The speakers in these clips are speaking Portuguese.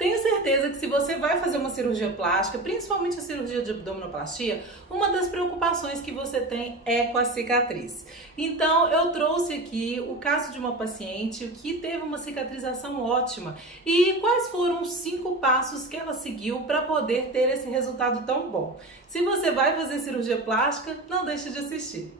Tenho certeza que se você vai fazer uma cirurgia plástica, principalmente a cirurgia de abdominoplastia, uma das preocupações que você tem é com a cicatriz. Então eu trouxe aqui o caso de uma paciente que teve uma cicatrização ótima e quais foram os 5 passos que ela seguiu para poder ter esse resultado tão bom. Se você vai fazer cirurgia plástica, não deixe de assistir.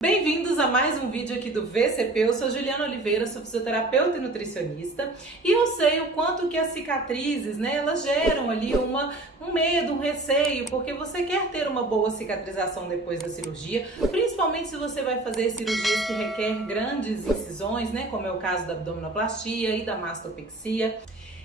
Bem-vindos a mais um vídeo aqui do VCP. Eu sou Juliana Oliveira, sou fisioterapeuta e nutricionista e eu sei o quanto que as cicatrizes, elas geram ali um medo, um receio, porque você quer ter uma boa cicatrização depois da cirurgia, principalmente se você vai fazer cirurgias que requerem grandes incisões, como é o caso da abdominoplastia e da mastopexia.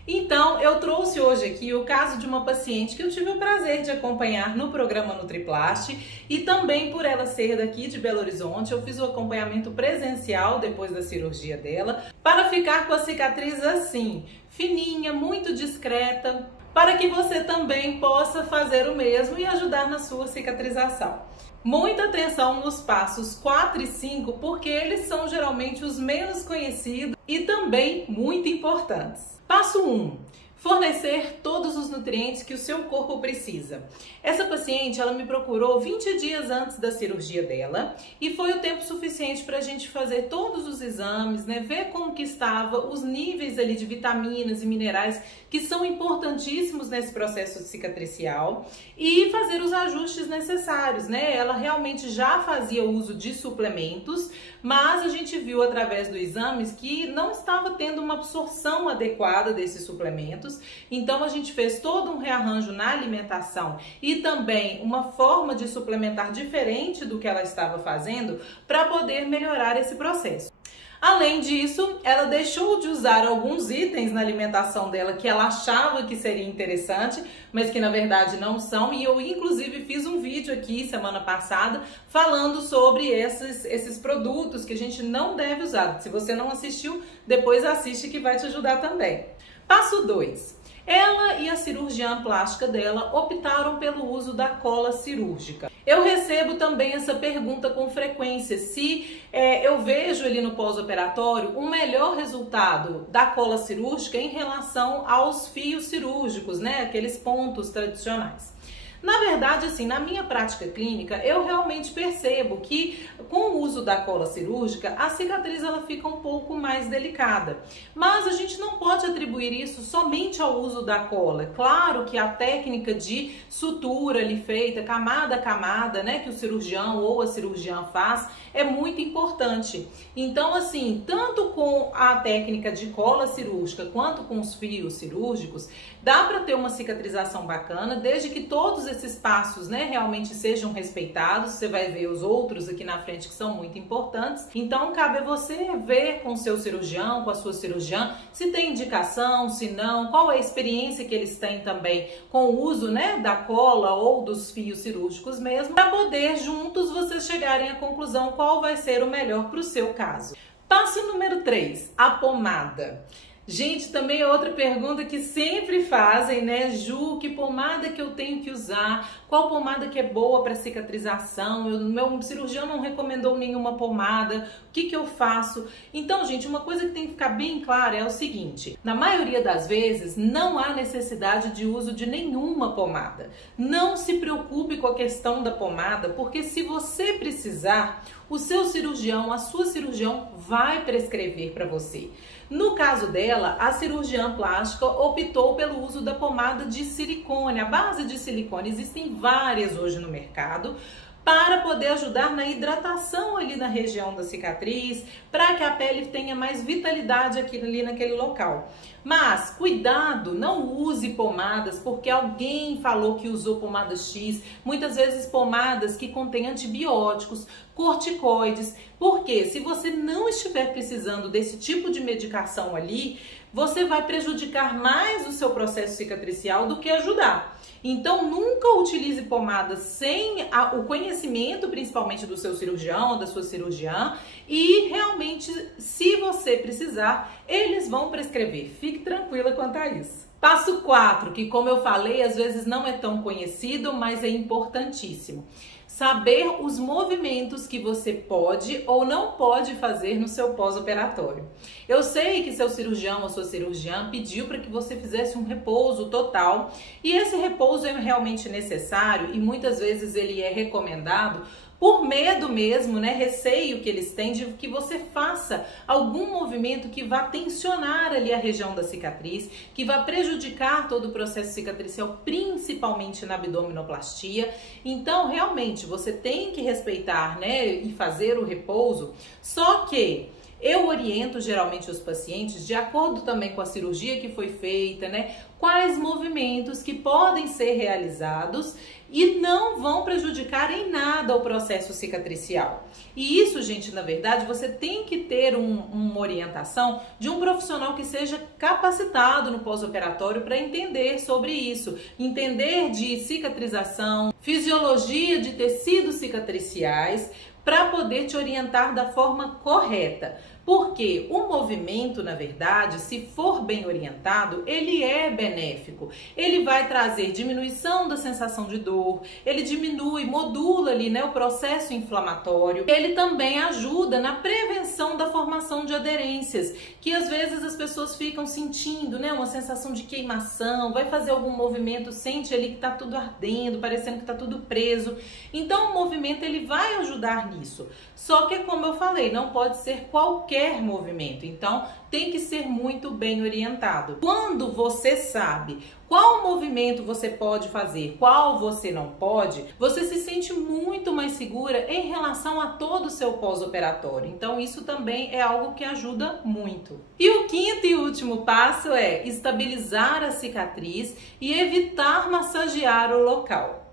Então, eu trouxe hoje aqui o caso de uma paciente que eu tive o prazer de acompanhar no programa Nutriplast e também por ela ser daqui de Belo Horizonte, eu fiz o acompanhamento presencial depois da cirurgia dela para ficar com a cicatriz assim, fininha, muito discreta, para que você também possa fazer o mesmo e ajudar na sua cicatrização. Muita atenção nos passos 4 e 5, porque eles são geralmente os menos conhecidos e também muito importantes. Passo 1. Fornecer todos os nutrientes que o seu corpo precisa. Essa paciente, ela me procurou 20 dias antes da cirurgia dela e foi o tempo suficiente para a gente fazer todos os exames, ver como que estava os níveis ali de vitaminas e minerais que são importantíssimos nesse processo cicatricial e fazer os ajustes necessários, Ela realmente já fazia uso de suplementos, mas a gente viu através dos exames que não estava tendo uma absorção adequada desses suplementos. Então a gente fez todo um rearranjo na alimentação e também uma forma de suplementar diferente do que ela estava fazendo para poder melhorar esse processo. Além disso, ela deixou de usar alguns itens na alimentação dela que ela achava que seria interessante, mas que na verdade não são, e eu inclusive fiz um vídeo aqui semana passada falando sobre esses produtos que a gente não deve usar. Se você não assistiu, depois assiste que vai te ajudar também. Passo 2. Ela e a cirurgiã plástica dela optaram pelo uso da cola cirúrgica. Eu recebo também essa pergunta com frequência, se eu vejo ali no pós-operatório um melhor resultado da cola cirúrgica em relação aos fios cirúrgicos, aqueles pontos tradicionais. Na verdade, assim, na minha prática clínica, eu realmente percebo que com o uso da cola cirúrgica, a cicatriz ela fica um pouco mais delicada. Mas a gente não pode atribuir isso somente ao uso da cola. Claro que a técnica de sutura ali feita, camada a camada, que o cirurgião ou a cirurgiã faz, é muito importante. Então, assim, tanto com a técnica de cola cirúrgica quanto com os fios cirúrgicos, dá para ter uma cicatrização bacana, desde que todos esses passos, realmente sejam respeitados. Você vai ver os outros aqui na frente que são muito importantes. Então, cabe a você ver com o seu cirurgião, com a sua cirurgiã, se tem indicação, se não, qual é a experiência que eles têm também com o uso, da cola ou dos fios cirúrgicos mesmo, para poder juntos vocês chegarem à conclusão qual vai ser o melhor para o seu caso. Passo número 3, a pomada. Gente, também é outra pergunta que sempre fazem, Ju, que pomada que eu tenho que usar? Qual pomada que é boa para cicatrização? Meu cirurgião não recomendou nenhuma pomada, o que eu faço? Então, gente, uma coisa que tem que ficar bem clara é o seguinte, na maioria das vezes não há necessidade de uso de nenhuma pomada. Não se preocupe com a questão da pomada, porque se você precisar, o seu cirurgião, a sua cirurgião vai prescrever para você. No caso dela, a cirurgiã plástica optou pelo uso da pomada de silicone. A base de silicone, existem várias hoje no mercado, para poder ajudar na hidratação ali na região da cicatriz, para que a pele tenha mais vitalidade ali naquele local. Mas cuidado, não use pomadas porque alguém falou que usou pomada X, muitas vezes pomadas que contêm antibióticos, corticoides, porque se você não estiver precisando desse tipo de medicação ali, você vai prejudicar mais o seu processo cicatricial do que ajudar. Então, nunca utilize pomadas sem o conhecimento, principalmente do seu cirurgião ou da sua cirurgiã, e realmente, se você precisar, eles vão prescrever. Fique tranquila quanto a isso. Passo 4, que como eu falei, às vezes não é tão conhecido, mas é importantíssimo. saber os movimentos que você pode ou não pode fazer no seu pós-operatório. Eu sei que seu cirurgião ou sua cirurgiã pediu para que você fizesse um repouso total e esse repouso é realmente necessário e muitas vezes ele é recomendado por medo mesmo, né, receio que eles têm de que você faça algum movimento que vá tensionar ali a região da cicatriz, que vá prejudicar todo o processo cicatricial, principalmente na abdominoplastia. Então, realmente, você tem que respeitar, né, e fazer o repouso, só que eu oriento geralmente os pacientes, de acordo também com a cirurgia que foi feita, né? Quais movimentos que podem ser realizados e não vão prejudicar em nada o processo cicatricial. E isso, gente, na verdade, você tem que ter uma orientação de um profissional que seja capacitado no pós-operatório para entender sobre isso, entender de cicatrização, fisiologia de tecidos cicatriciais, para poder te orientar da forma correta. Porque o movimento, na verdade, se for bem orientado, ele é benéfico. Ele vai trazer diminuição da sensação de dor, ele diminui, modula ali, né, o processo inflamatório. Ele também ajuda na prevenção da formação de aderências, que às vezes as pessoas ficam sentindo, né, uma sensação de queimação, vai fazer algum movimento, sente ali que tá tudo ardendo, parecendo que tá tudo preso. Então o movimento ele vai ajudar nisso. Só que, como eu falei, não pode ser qualquer movimento, então tem que ser muito bem orientado. Quando você sabe qual movimento você pode fazer, qual você não pode, você se sente muito mais segura em relação a todo o seu pós-operatório. Então isso também é algo que ajuda muito. E o quinto e último passo é estabilizar a cicatriz e evitar massagear o local.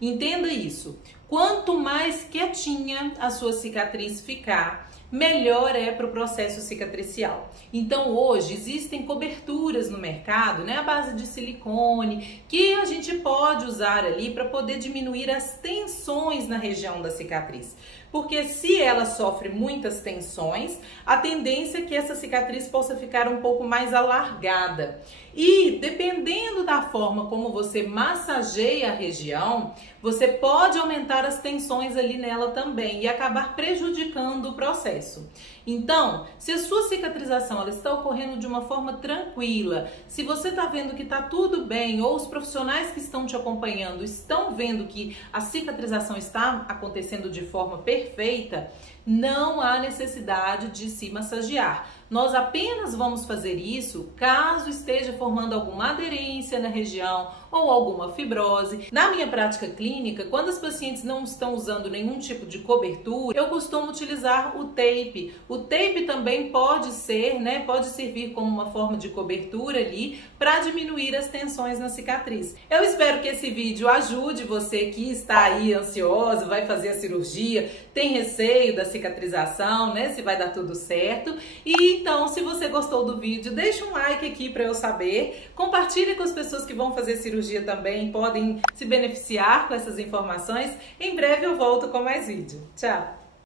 Entenda isso. Quanto mais quietinha a sua cicatriz ficar, melhor é para o processo cicatricial. Então hoje existem coberturas no mercado, né, à base de silicone, que a gente pode usar ali para poder diminuir as tensões na região da cicatriz. Porque se ela sofre muitas tensões, a tendência é que essa cicatriz possa ficar um pouco mais alargada. E dependendo da forma como você massageia a região, você pode aumentar as tensões ali nela também e acabar prejudicando o processo. Então, se a sua cicatrização ela está ocorrendo de uma forma tranquila, se você está vendo que está tudo bem ou os profissionais que estão te acompanhando estão vendo que a cicatrização está acontecendo de forma perfeita, não há necessidade de se massagear. Nós apenas vamos fazer isso caso esteja formando alguma aderência na região ou alguma fibrose. Na minha prática clínica, quando as pacientes não estão usando nenhum tipo de cobertura, eu costumo utilizar o tape. O tape também pode ser, né, pode servir como uma forma de cobertura ali para diminuir as tensões na cicatriz. Eu espero que esse vídeo ajude você que está aí ansioso, vai fazer a cirurgia, tem receio da cicatrização, né, se vai dar tudo certo. E então, se você gostou do vídeo, deixa um like aqui para eu saber, compartilhe com as pessoas que vão fazer cirurgia também, podem se beneficiar com essas informações. Em breve eu volto com mais vídeo. Tchau!